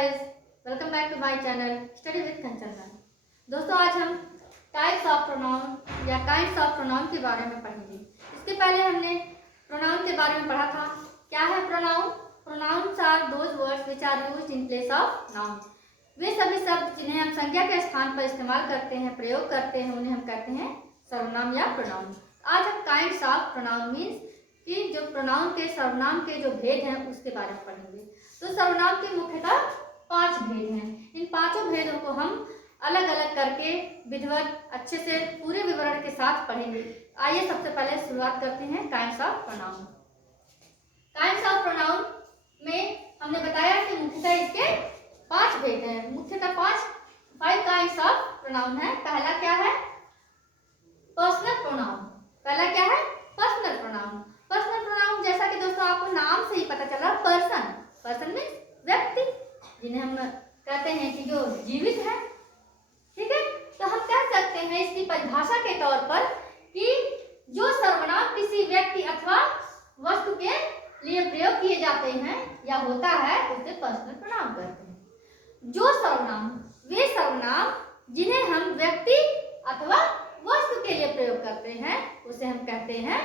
Guys, welcome back to my channel study with Kanchan. दोस्तों, आज हम टाइप्स ऑफ प्रोनाउन या काइंड्स ऑफ प्रोनाउन के बारे में पढ़ेंगे। इसके पहले हमने प्रोनाउन के बारे में पढ़ा था। क्या है pronoun? Pronouns are those words which are used in place of noun. वे सभी शब्द जिन्हें हम संज्ञा के स्थान पर इस्तेमाल करते हैं, प्रयोग करते हैं, उन्हें हम कहते हैं सर्वनाम या प्रोनाउन। आज हम काइंड्स ऑफ प्रोनाउन मीन्स कि जो प्रोनाउन के सर्वनाम के जो भेद हैं उसके बारे में पढ़ेंगे। तो सर्वनाम के मुख्यतः 5 भेद हैं। इन पांचों भेदों को हम अलग अलग करके विधिवत अच्छे से पूरे विवरण के साथ पढ़ेंगे। आइए सबसे पहले शुरुआत करते हैं kinds of pronoun. Kinds of pronoun में हमने बताया कि मुख्यतः इसके 5 भेद हैं। मुख्यतः 5 काइंड्स ऑफ प्रोनाउन है। पहला क्या है? Personal pronoun. पहला क्या है? Personal pronoun. पर्सनल प्रोनाउन जैसा कि दोस्तों आपको नाम से ही पता चल रहा, पर्सन मीन्स व्यक्ति, जिन्हें हम कहते हैं कि जो जीवित है। ठीक है, तो हम कह सकते हैं इसकी परिभाषा के तौर पर कि जो सर्वनाम किसी व्यक्ति अथवा वस्तु के लिए प्रयोग किए जाते हैं या होता है उसे पर्सनल प्रोनाउन कहते हैं। जो सर्वनाम, वे सर्वनाम जिन्हें हम व्यक्ति अथवा वस्तु के लिए प्रयोग करते हैं उसे हम कहते हैं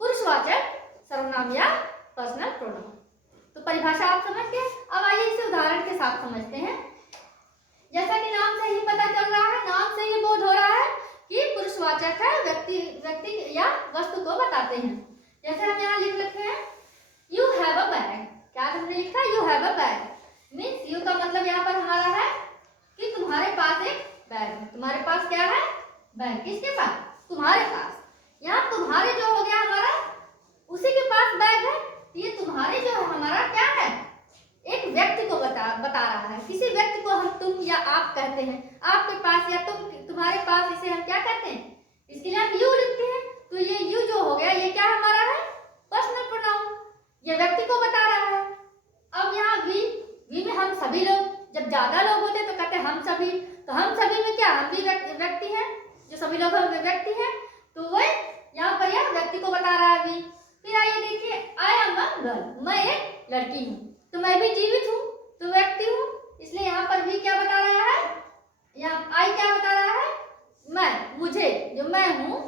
पुरुषवाचक सर्वनाम या पर्सनल प्रोनाउन। तो परिभाषा आप समझ गए। अब आइए इसे उदाहरण के साथ समझते हैं। जैसा कि नाम से ही पता चल रहा है, नाम से ही बोध हो रहा है कि पुरुषवाचक है, व्यक्ति या वस्तु को बताते हैं। जैसे हम यहाँ लिख रखे हैं यू हैव अ बैग। क्या हमने लिखा? You have a bag means you का मतलब यहाँ पर हमारा है कि तुम्हारे पास एक बैग है। तुम्हारे पास क्या है? बैग। किसके पास? तुम्हारे पास। यहाँ तुम्हारे जो हो गया हमारा, उसी के पास बैग है। ये तुम्हारे जो है हमारा क्या है? एक व्यक्ति को बता रहा है। किसी व्यक्ति को हम तुम या आप कहते हैं। आपके पास या तुम्हारे पास, इसे हम क्या कहते हैं? इसके लिए हम यू लिखते हैं। तो ये यू जो हो गया, ये क्या हमारा है? Personal pronoun. ये व्यक्ति को बता रहा है। अब यहाँ वी में हम सभी लोग, जब ज्यादा लोग होते तो कहते हैं हम सभी। तो हम सभी में क्या? हम भी व्यक्ति हैं। जो सभी लोग हम व्यक्ति हैं, तो वह यहाँ पर यह व्यक्ति को बता रहा है वी। फिर आइए देखिए, आई एम अ गर्ल। मैं एक लड़की हूँ। तो मैं भी जीवित हूँ, तो व्यक्ति हूँ, इसलिए यहाँ पर भी क्या बता रहा है? यहाँ आई क्या बता रहा है? मैं, मुझे, जो मैं हूँ,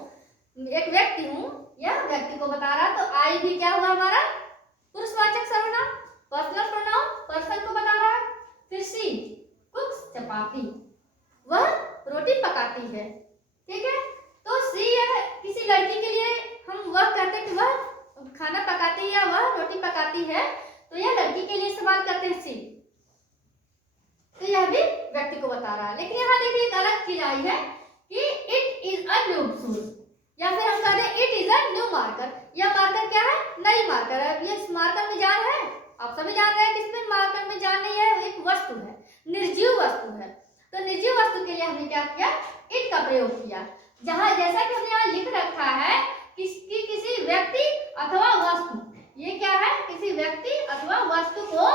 एक व्यक्ति हूँ, यह व्यक्ति को बता रहा है। तो आई भी क्या हुआ हमारा? पुरुषवाचक सर्वनाम, पर्सनल प्रोनाउन, पर्सन को बता रहा है। फिर सी कुक्स चपाती, वह रोटी पकाती है। ठीक है, तो सी है किसी लड़की के लिए हम वह कहते हैं कि वह खाना पकाती है या वह रोटी पकाती है, तो यह लड़की के लिए इस्तेमाल करते हैं सी। तो यह भी व्यक्ति को बता रहा है। लेकिन यहाँ देखिए एक अलग चीज आई है कि it is a new shoes, या फिर हम कहते हैं it is a new marker. यह मार्कर क्या है? नई मार्कर है। ये इस मार्कर में जान है? आप सभी जान रहे हैं कि इसमें मार्कर में जान नहीं है, एक वस्तु है, निर्जीव वस्तु है। तो निर्जीव वस्तु के लिए हमने क्या किया? इट का प्रयोग किया। जहां जैसा कि हमने यहाँ लिख रखा है किसी व्यक्ति अथवा वस्तु, ये क्या है? किसी व्यक्ति अथवा वस्तु को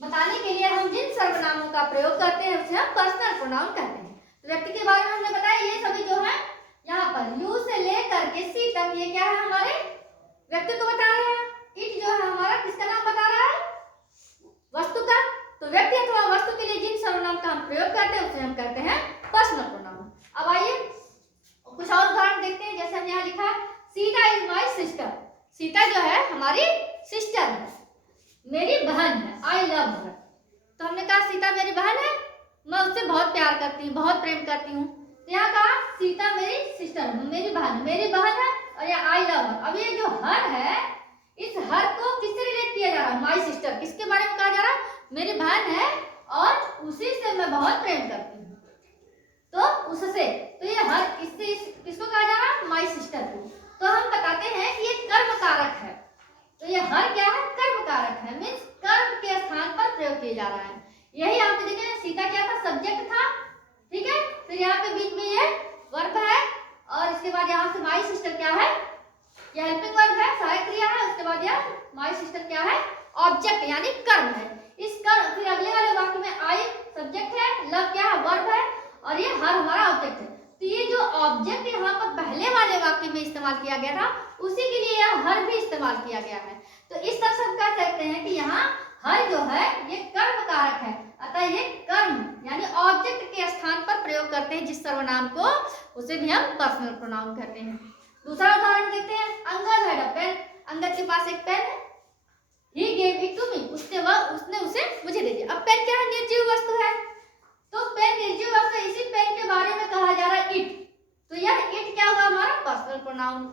बताने के लिए हम जिन सर्वनामों का प्रयोग करते हैं उसे हम पर्सनल प्रोनाउन कहते हैं। तो व्यक्ति के बारे में हमने बताया, ये सभी जो है यहाँ पर यू से लेकर के सी तक, ये क्या है? हमारे व्यक्ति को बता रहे हैं। इट जो है हमारा किसका नाम बता रहा है? वस्तु का। तो व्यक्ति अथवा वस्तु के लिए जिन सर्वनाम का हम प्रयोग करते हैं उसे हम कहते हैं पर्सनल प्रोनाउन। अब आइए कुछ और उदाहरण देखते हैं। जैसे हमने यहाँ लिखा है Sita is my sister. Sita जो है हमारी सिस्टर है, मेरी बहन है। आई लव हर। तो हमने कहा सीता मेरी बहन है, मैं उससे बहुत प्यार करती हूँ, बहुत प्रेम करती हूँ। तो यहाँ कहा सीता मेरी सिस्टर, मेरी बहन है, और यहाँ आई लव हर। अब ये जो हर है, इस हर को किससे रिलेट किया जा रहा है? My sister. किसके बारे में कहा जा रहा है? मेरी बहन है और उसी से मैं बहुत प्रेम करती हूँ, तो उससे। तो ये हर किसको कहा जा रहा है? माई सिस्टर को। तो हम बताते हैं कि ये कर्म कारक है। तो ये हर क्या है? कर्म कारक है, मीन्स कर्म के स्थान पर प्रयोग किया जा रहा है। यही यहाँ पे देखें, सीता क्या था? सब्जेक्ट था। ठीक है, फिर यहाँ पे बीच में ये वर्ब है, और इसके बाद यहाँ से माई सिस्टर क्या है? ये हेल्पिंग वर्ब है, सहायक क्रिया है। उसके बाद यह माई सिस्टर क्या है? ऑब्जेक्ट यानी कर्म है। इस कर्म, फिर अगले वाले वाक्य में आई सब्जेक्ट है, लव क्या है? वर्ब है, और ये हर हमारा ऑब्जेक्ट है। तो ये जो ऑब्जेक्ट यहाँ पर पहले वाले वाक्य में इस्तेमाल किया गया था, उसी के लिए यह हर भी इस्तेमाल किया गया है। तो इस तरह से हम कह सकते हैं कि यहाँ हर जो है ये कर्म कारक कारक है, अतः ये कर्म यानी ऑब्जेक्ट के स्थान पर प्रयोग करते हैं जिस सर्वनाम को, उसे भी हम पर्सनल प्रोनाउन कहते हैं। दूसरा उदाहरण देखते हैं, Angad had a pen, Angad के पास एक पेन है। He gave it to me, उसने उसे मुझे दे दिया। अब पेन क्या है, निर्जीव वस्तु है, तो पेन निर्जीव वस्तु, इसी पेन के बारे में कहा जा रहा है इट, तो यह इट क्या हुआ हमारा पर्सनल प्रोनाउन।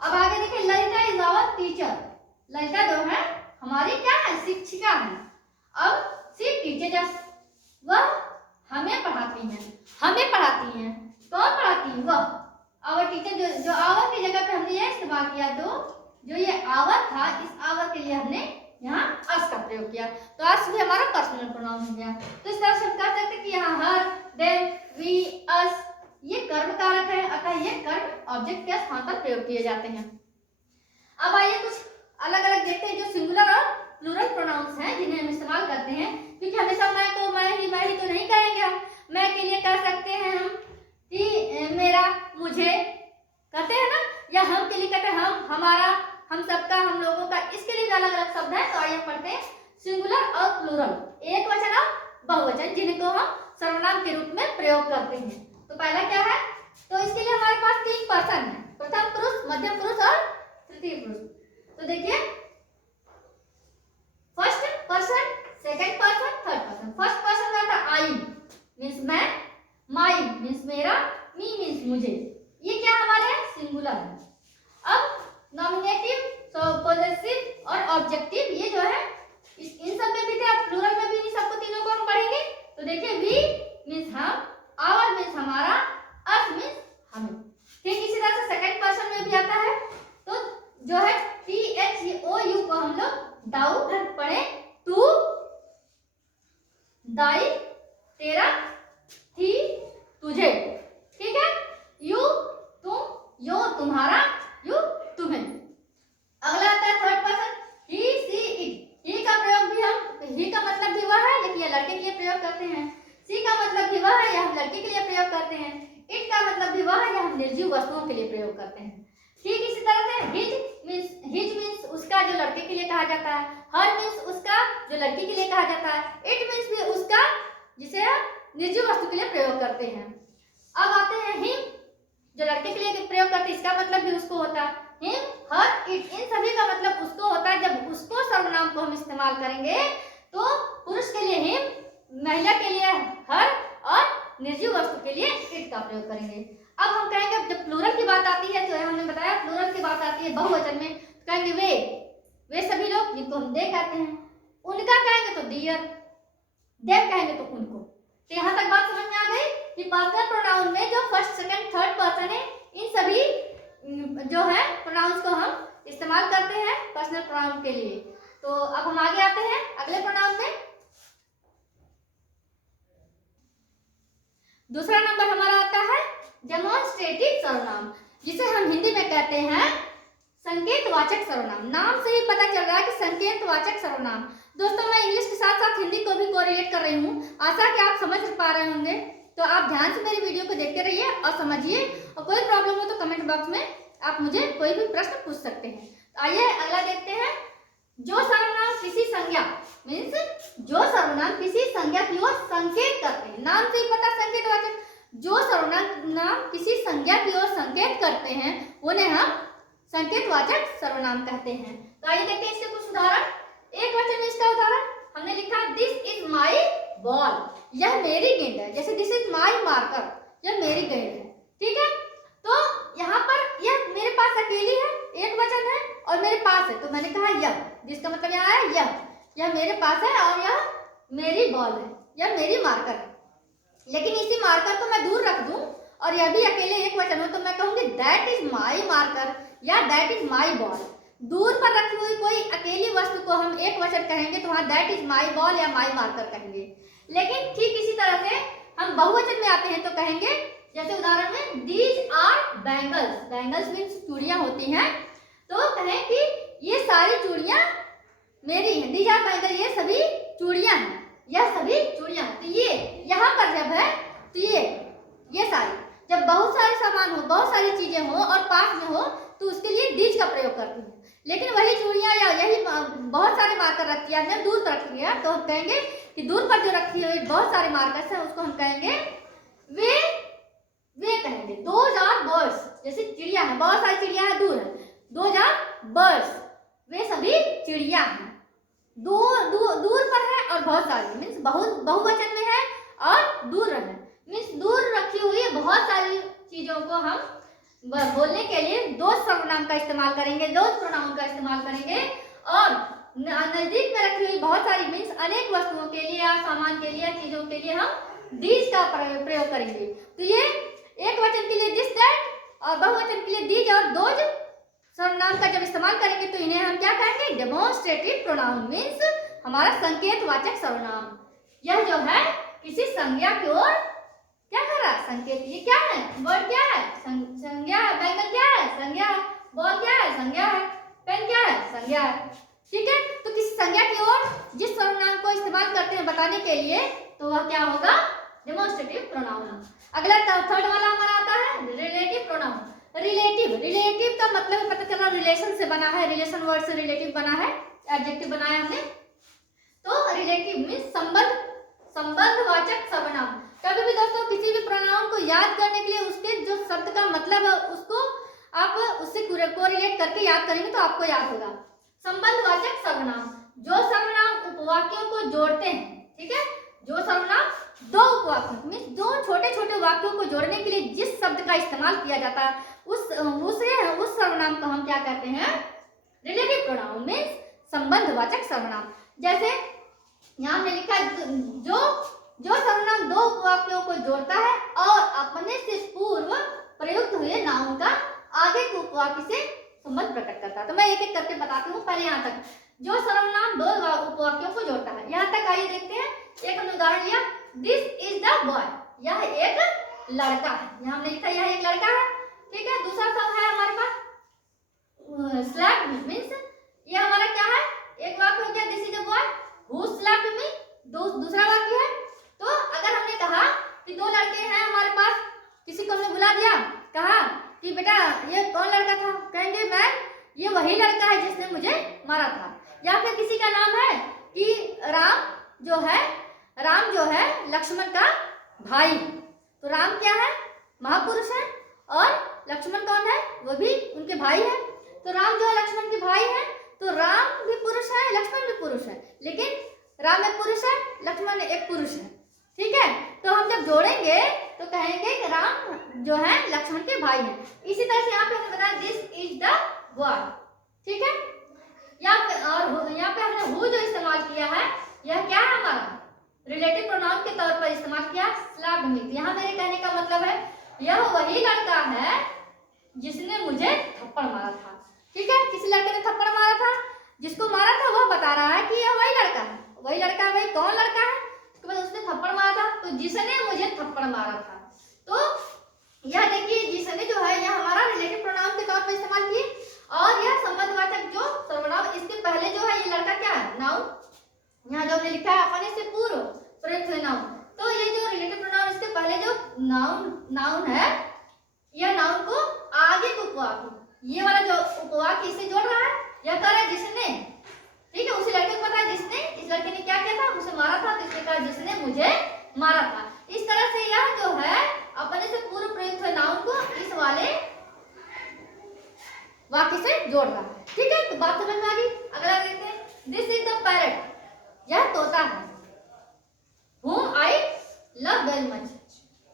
अब आगे देखिए, Lalita is our teacher, Lalita जो है हमारी क्या है, शिक्षिका है। अब शी टीचर्स अस, वह हमें पढ़ाती हैं, हमें पढ़ाती हैं, कौन पढ़ाती है, वह। आवर टीचर, जो आवर की जगह पे हमने यह इस्तेमाल किया, तो जो ये आवर था, इस आवर के लिए हमने यहाँ अस का प्रयोग किया, तो अस भी हमारा पर्सनल प्रोनाउन हो गया। तो इस तरह से हम कह सकते हैं कि यहाँ हर, देम, वी, अस ये कर्म कारक है, अतः ये कर्म ऑब्जेक्ट के स्थान पर प्रयोग किए जाते हैं। अब आइए कुछ अलग अलग देखते हैं जो सिंगुलर और प्लूरल प्रोनाउंस हैं जिन्हें हम इस्तेमाल करते हैं, क्योंकि हमेशा मैं को, मैं ही तो नहीं कहेंगे हम। मैं के लिए कह सकते हैं हम कि मेरा, मुझे कहते हैं ना, या हम के लिए कहते हैं हम, हमारा, हम सबका, हम लोगों का, इसके लिए अलग अलग शब्द है। तो आइए पढ़ते हैं सिंगुलर और प्लूरल, एक वचन और बहुवचन, जिनको हम सर्वनाम के रूप में प्रयोग करते हैं। तो पहला क्या है, तो इसके लिए हमारे पास 3 पर्सन है, प्रथम पुरुष, मध्यम पुरुष और तृतीय पुरुष। तो देखिए, first person, second person, third person. First person का था आई मींस मैं, माई मींस मेरा, मी मींस मुझे, ये क्या हमारे सिंगुलर है। अब नॉमिनेटिव, पॉजेसिव और ऑब्जेक्टिव, ये जो है इन सब में भी थे, अब प्लूरल में भी इन सबको तीनों को हम पढ़ेंगे। तो देखिए, वी मींस हम, आवर मींस हमारा, अस मींस हमें। ठीक इसी तरह से सेकंड पर्सन में भी आता है, तो जो है THOU को हम लोग दाऊ पढ़े, तू, दाई, तेरा, थी, तुझे, ठीक है। यू तुम, यो तुम्हारा, यू तुम्हें। अगला आता है third person, he, she, it. He का प्रयोग भी हम, ही का मतलब भी वह है, लेकिन यह लड़के के लिए प्रयोग करते हैं। सी का मतलब भी वह है, यह हम लड़के के लिए प्रयोग करते हैं। इट का मतलब भी वह है, यह हम निर्जीव वस्तुओं के लिए प्रयोग करते हैं। ठीक इसी तरह से हिज मींस उसका, जो लड़के के लिए कहा जाता है। हर मींस उसका, जो लड़की के लिए कहा जाता है। इट मींस भी उसका, जिसे हम निर्जीव वस्तु के लिए प्रयोग करते हैं। अब आते हैं हिम, जो लड़के के लिए प्रयोग करते हैं, इसका मतलब भी उसको होता है। हिम, हर, इट, इन सभी का मतलब उसको होता है। जब उसको सर्वनाम को हम इस्तेमाल करेंगे, तो पुरुष के लिए हिम, महिला के लिए हर और निर्जीव वस्तु के लिए इट का प्रयोग करेंगे। अब हम कहेंगे, जब प्लूरल की बात आती है, तो हमने बताया प्लूरल की बात आती है बहुवचन में, तो कहेंगे वे सभी लोग जिनको हम दे कहते हैं। उनका कहेंगे तो डियर, देम कहेंगे तो उनको। तो यहाँ तक बात समझ में आ गई कि पर्सनल प्रोनाउन में जो फर्स्ट, सेकंड, थर्ड पर्सन है, इन सभी जो है प्रोनाउंस को हम इस्तेमाल करते हैं पर्सनल प्रोनाउन के लिए। तो अब हम आगे आते हैं अगले प्रोनाउन में। दूसरा नंबर हमारा आता है डेमोन्स्ट्रेटिव सर्वनाम, जिसे हम हिंदी में कहते हैं संकेतवाचक सर्वनाम। नाम से ही पता चल रहा है कि संकेतवाचक सर्वनाम। दोस्तों, मैं इंग्लिश के साथ साथ हिंदी को भी कोरिलेट कर रही हूँ, आशा कि आप समझ पा रहे होंगे। तो आप ध्यान से मेरी वीडियो को देखते रहिए और समझिए, और कोई प्रॉब्लम हो तो कमेंट बॉक्स में आप मुझे कोई भी प्रश्न पूछ सकते हैं। तो आइए अगला देखते हैं। जो सर्वनाम किसी संज्ञा मीन्स जो सर्वनाम किसी संज्ञा की ओर संकेत करते हैं, नाम से ही पता संकेतवाचक। जो सर्वनाम किसी संज्ञा की ओर संकेत करते हैं, उन्हें हम संकेतवाचक सर्वनाम कहते हैं। तो आइए देखते हैं इसके कुछ उदाहरण। एक वचन में इसका उदाहरण हमने लिखा, दिस इज माई बॉल, यह मेरी गेंद है। जैसे दिस इज माई मार्कर, यह मेरी गेंद है, ठीक है। तो यहाँ पर यह मेरे पास अकेली है, एक वचन है और मेरे पास है, तो मैंने कहा यह, जिसका मतलब यहाँ है यह मेरे पास है और यह मेरी बॉल है, यह मेरी मार्कर है। लेकिन इसी मार्कर को मैं दूर रख दूं और यह भी अकेले एक वचन हो, तो मैं कहूंगी दैट इज माई मार्कर या दैट इज माई बॉल। दूर पर रखी हुई कोई अकेली वस्तु को हम एक वचन कहेंगे, तो वहाँ दैट इज माई बॉल या माई मार्कर कहेंगे। लेकिन ठीक इसी तरह से हम बहुवचन में आते हैं तो कहेंगे, जैसे उदाहरण में these are bangles, bangles means चूड़ियां होती हैं, तो कहें कि ये सारी चूड़ियां मेरी हैं। दीज आर बैंगल, ये सभी चूड़ियां हैं, यह सभी चूड़ियां। तो ये यहाँ पर जब है तो ये सारी, जब बहुत सारे सामान हो, बहुत सारी चीजें हो और पास में हो, तो उसके लिए दीज का प्रयोग करते हैं। लेकिन वही चूड़ियां या यही बहुत सारे मार्कर रखी है, हमने दूर रख लिया, तो हम कहेंगे कि दूर पर जो रखी हुई बहुत सारे मार्कर्स हैं उसको हम कहेंगे वे कहेंगे। दोज आर बर्ड्स, जैसे चिड़िया है, बहुत सारी चिड़िया है, दूर है, दोज आर बर्ड्स, वे सभी चिड़िया हैं। दूर पर है और बहुत सारी मीन्स बहुवचन में है और दूर है मीन्स दूर रखी हुई बहुत सारी चीजों को हम बोलने के लिए दोस्त सर्वनाम का इस्तेमाल करेंगे, दोस्त प्रोनाउन का इस्तेमाल करेंगे। और नजदीक में रखी हुई बहुत सारी मीन्स अनेक वस्तुओं के लिए या सामान के लिए, चीजों के लिए हम दीज का प्रयोग करेंगे। तो ये एक वचन के लिए दिस दैट और बहुवचन के लिए दीज और दोज सर्वनाम का जब इस्तेमाल करेंगे तो इन्हें हम क्या कहेंगे, डेमोन्स्ट्रेटिव प्रोनाउन मीन्स हमारा संकेतवाचक सर्वनाम। यह जो है किसी संज्ञा की ओर क्या कर रहा है, संकेत। ये क्या है, वर्ड क्या है, संज्ञा है। बैंगन क्या है, संज्ञा है। बॉल क्या है, संज्ञा है। पेन क्या है, संज्ञा है। ठीक है, तो किसी संज्ञा की ओर जिस सर्वनाम को इस्तेमाल करते हैं बताने के लिए तो वह क्या होगा, डेमोन्स्ट्रेटिव प्रोनाउन। अगला थर्ड वाला हमारा आता है रिलेटिव प्रोनाउन। रिलेटिव का मतलब पता चला रिलेशन से बना है, रिलेशन वर्ड से रिलेटिव बना है, एडजेक्टिव बनाया हमने। तो रिलेटिव मीन्स संबंधवाचक सर्वनाम। कभी भी दोस्तों किसी भी प्रोनाउन को याद करने के लिए उसके जो शब्द का मतलब है उसको आप उससे कोरिलेट करके याद करेंगे तो आपको याद होगा। संबंधवाचक सर्वनाम, जो सर्वनाम उपवाक्यों को जोड़ते हैं। ठीक है, जो सर्वनाम दो उपवाक्यों मीन्स दो छोटे छोटे वाक्यों को जोड़ने के लिए जिस शब्द का इस्तेमाल किया जाता है उस सर्वनाम को हम क्या कहते हैं, रिलेटिव प्रोनाउन मीन्स संबंधवाचक सर्वनाम। जैसे यहाँ हमने लिखा जो सर्वनाम दो उपवाक्यों को जोड़ता है और अपने से पूर्व प्रयुक्त हुए नाउन का आगे के उपवाक्य से संबंध प्रकट करता है। तो मैं एक एक करके बताती हूँ। पहले यहाँ तक जो सर्वनाम दो उपवाक्यों को जोड़ता है, यहाँ तक आइए देखते हैं। एक हमने उदाहरण लिया, दिस इज द बॉय, यह एक लड़का है। यहाँ हमने लिखा यह एक लड़का है। ठीक है, दूसरा शब्द है हमारे पास स्लैप मीन्स, ये हमारा क्या है, एक वाक्य हो गया this is the boy who slapped मी, दूसरा वाक्य है। तो अगर हमने कहा कि दो लड़के हैं हमारे पास, किसी को हमने बुला दिया, कहा कि बेटा ये कौन लड़का था, कहेंगे मैम ये वही लड़का है जिसने मुझे मारा था। या फिर किसी का नाम है कि राम जो है लक्ष्मण का भाई, तो राम क्या है, महापुरुष है और लक्ष्मण कौन है, वो भी उनके भाई है। तो राम जो है लक्ष्मण के भाई है, तो राम भी पुरुष है, लक्ष्मण भी पुरुष है, लेकिन राम एक पुरुष है, लक्ष्मण एक पुरुष है। ठीक है, तो हम जब जोड़ेंगे तो कहेंगे कि राम जो है लक्ष्मण के भाई है। इसी तरह से यहाँ पे हमने बताया दिस इज द बॉय। ठीक है, यहाँ पे हमने हु जो इस्तेमाल किया है यह क्या है, हमारा रिलेटिव प्रोनाउन के तौर पर इस्तेमाल किया, स्लैप्ड मी। यहाँ मेरे कहने का मतलब है यह वही लड़का है जिसने मुझे थप्पड़ मारा था। ठीक है, किसी लड़के ने थप्पड़ मारा था, जिसको मारा था वह बता रहा है कि यह वही लड़का है, वही लड़का है। भाई कौन लड़का है, उसके बाद उसने थप्पड़ मारा था, तो जिसने मुझे थप्पड़ मारा था। तो यह देखिए जिसने जो है यह हमारा रिलेटिव प्रोनाउन के तौर पर इस्तेमाल किए। और यह संबंधवाचक जो सर्वनाम, इसके पहले जो है ये लड़का क्या है, नाउन। यहाँ जो हमने लिखा है अपने से पूर्व प्रयुक्त हुए नाउन, तो ये जो रिलेटिव प्रोनाउन इसके पहले जो नाउन है, यह नाउन को आगे को उपवाक्य, ये वाला जो उपवाक्य इससे जोड़ रहा है, यह कर रहा है जिसने। ठीक है, उसी लड़के को पता है जिसने, इस लड़के ने क्या किया था, उसे मारा था, तो इसने कहा जिसने मुझे मारा था। इस तरह से यह जो है अपने से पूर्व प्रयुक्त हुए नाउन को इस वाले वाक्य से जोड़ रहा है। ठीक है, तो बात समझ में आ गई। अगला देखते हैं, दिस इज द पैरट, यह तोता है, whom I love very much।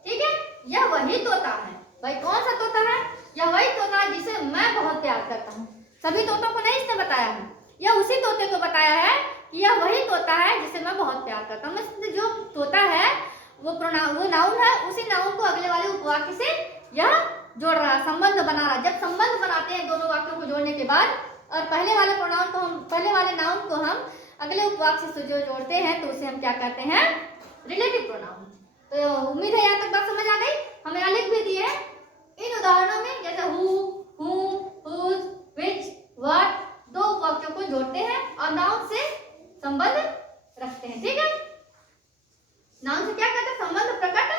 ठीक है, यह वही तोता है। भाई कौन सा तोता है, यह वही तोता है जिसे मैं बहुत प्यार करता हूँ। सभी तोतों को नहीं इसने बताया है, यह उसी तोते को बताया है कि यह वही तोता है जिसे मैं बहुत प्यार करता हूँ। जो तोता है वो नाउन है, उसी नाउन को अगले वाले उपवाक्य से यह जोड़ रहा है, संबंध बना रहा है। जब संबंध बनाते हैं दोनों वाक्यों को जोड़ने के बाद और पहले वाले नाउन को हम अगले उपवाक्य से जो जोड़ते हैं तो उसे हम क्या कहते हैं, रिलेटिव प्रोनाउन। तो उम्मीद है यहाँ तक बात समझ आ गई। हमें यहाँ लिख भी दिए इन उदाहरणों में, जैसे हु, हुज, व्हिच, व्हाट, दो उपवाक्यों को जोड़ते हैं और नाउन से संबंध रखते हैं। ठीक है, नाउन से क्या करते हैं, संबंध प्रकट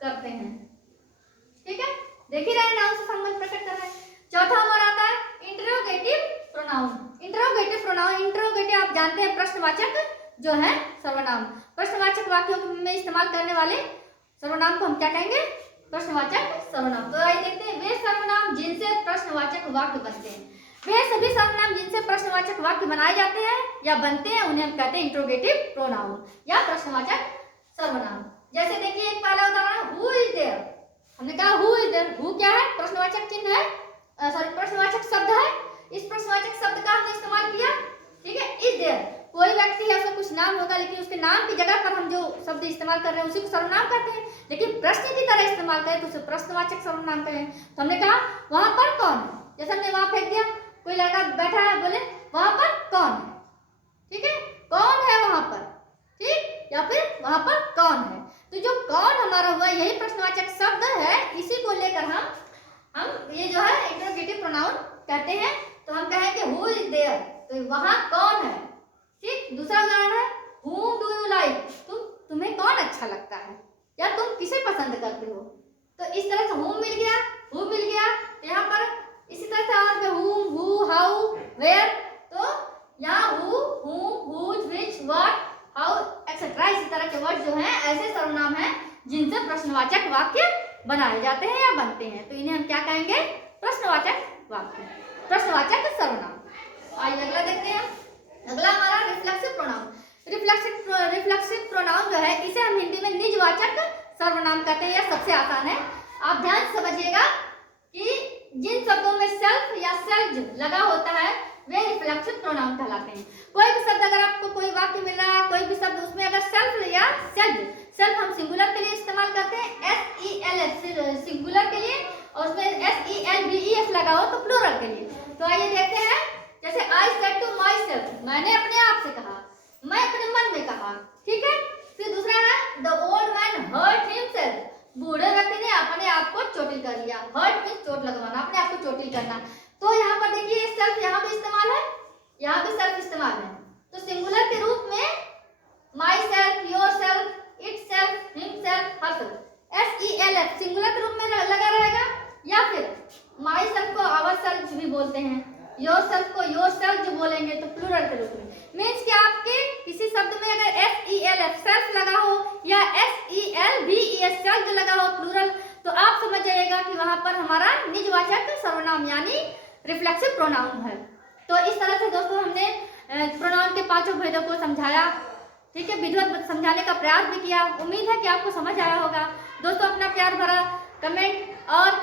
करते हैं। ठीक है, देख ही रहे नाउन से संबंध प्रकट कर रहे हैं। चौथा हमारा आता है interrogative pronoun. Interrogative pronoun, interrogative आप जानते हैं प्रश्नवाचक जो है सर्वनाम। वाक्यों में इस्तेमाल करने वाले सर्वनाम को हम क्या कहेंगे? प्रश्नवाचक सर्वनाम। तो आइए देखते हैं वे सर्वनाम जिनसे प्रश्नवाचक वाक्य बनते हैं। वे सभी सर्वनाम जिनसे प्रश्नवाचक वाक्य बनाए जाते हैं या बनते हैं उन्हें हम कहते हैं इंट्रोगेटिव प्रोनाउन या प्रश्नवाचक सर्वनाम। जैसे देखिए एक पहला उदाहरण, हु इज देयर। हमने कहा हु इज देयर, हु क्या है? प्रश्नवाचक चिन्ह है, सॉरी प्रश्नवाचक शब्द है। इस प्रश्नवाचक शब्द का हमने इस्तेमाल किया, ठीक है। इज देयर कोई व्यक्ति है, उसका कुछ नाम होगा, लेकिन उसके नाम की जगह पर हम जो शब्द इस्तेमाल कर रहे हैं उसी को सर्वनाम कहते हैं। लेकिन प्रश्न की तरह इस्तेमाल करें तो उसे प्रश्नवाचक सर्वनाम कहें। तो हमने कहा वहां पर कौन है, जैसे हमने वहां फेंक दिया, कोई लड़का बैठा है, बोले वहां पर कौन है, ठीक है, कौन है वहां पर, ठीक, या फिर वहां पर कौन है। तो जो कौन हमारा हुआ यही प्रश्नवाचक शब्द है, इसी को लेकर हम ये जो है इंट्रोगेटिव प्रोनाउन कहते हैं। तो हम कहेंगे हु इज देयर, तो वहां कौन है, ठीक। दूसरा उदाहरण है whom do you like, तुम्हें कौन अच्छा लगता है या तुम किसे पसंद करते हो। तो इस तरह से whom मिल गया, who मिल गया। तो यहाँ पर इसी तरह से और में whom, who, how, where, तो यहाँ who, whom, whose, which, what, how, etc. इसी तरह के वर्ड जो हैं ऐसे सर्वनाम हैं जिनसे प्रश्नवाचक वाक्य बनाए जाते हैं या बनते हैं। तो इन्हें हम क्या कहेंगे? प्रश्नवाचक वाक्य, प्रश्नवाचक सर्वनाम। आइए अगला देखते हैं। अगला हमारा रिफ्लेक्सिव प्रोनाउन। रिफ्लेक्सिव प्रोनाउन जो है इसे हम हिंदी में निजवाचक सर्वनाम कहते हैं। यह सबसे आसान है। आप ध्यान से समझिएगा कि जिन शब्दों में सेल्फ या सेल्फ लगा होता है वे रिफ्लेक्सिव प्रोनाउन कहलाते हैं। कोई भी शब्द अगर आपको कोई वाक्य मिल रहा है, कोई भी शब्द उसमें अगर सेल्फ या सेल्फ हम सिंगुलर के लिए इस्तेमाल करते हैं, SELF सिंगुलर के लिए, और उसमें SELVES लगा हो तो प्लूरल के लिए। तो आइए देखते हैं। जैसे I said to myself, मैंने अपने आप से कहा, मैं अपने मन में कहा, ठीक है। फिर दूसरा है the old man hurt himself, बूढ़े व्यक्ति ने अपने आप को चोटिल कर लिया। हर्ट मींस चोट लगवाना, अपने आप को चोटिल करना। तो यहाँ पर देखिए सेल्फ यहाँ भी इस्तेमाल है, यहाँ भी सेल्फ इस्तेमाल है। तो सिंगुलर के रूप में my self, your self, it self, him self, her self, SELF singular के रूप में लगा रहेगा। या फिर माई सेल्फ को आवर सेल्फ भी बोलते हैं, योर सेल्फ को योर सेल्फ जो बोलेंगे तो प्लूरल के रूप में। मीन्स कि आपके किसी शब्द में अगर SELF सेल्फ लगा हो या SELVES सेल्फ लगा हो प्लूरल, तो आप समझ जाइएगा कि वहां पर हमारा निजवाचक सर्वनाम यानी रिफ्लेक्सिव प्रोनाउन है। तो इस तरह से दोस्तों हमने प्रोनाउन के पांचों भेदों को समझाया, ठीक है, विधिवत समझाने का प्रयास भी किया। उम्मीद है कि आपको समझ आया होगा। दोस्तों अपना प्यार भरा कमेंट और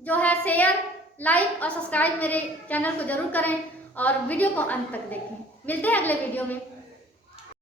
जो है शेयर, लाइक और सब्सक्राइब मेरे चैनल को जरूर करें और वीडियो को अंत तक देखें। मिलते हैं अगले वीडियो में।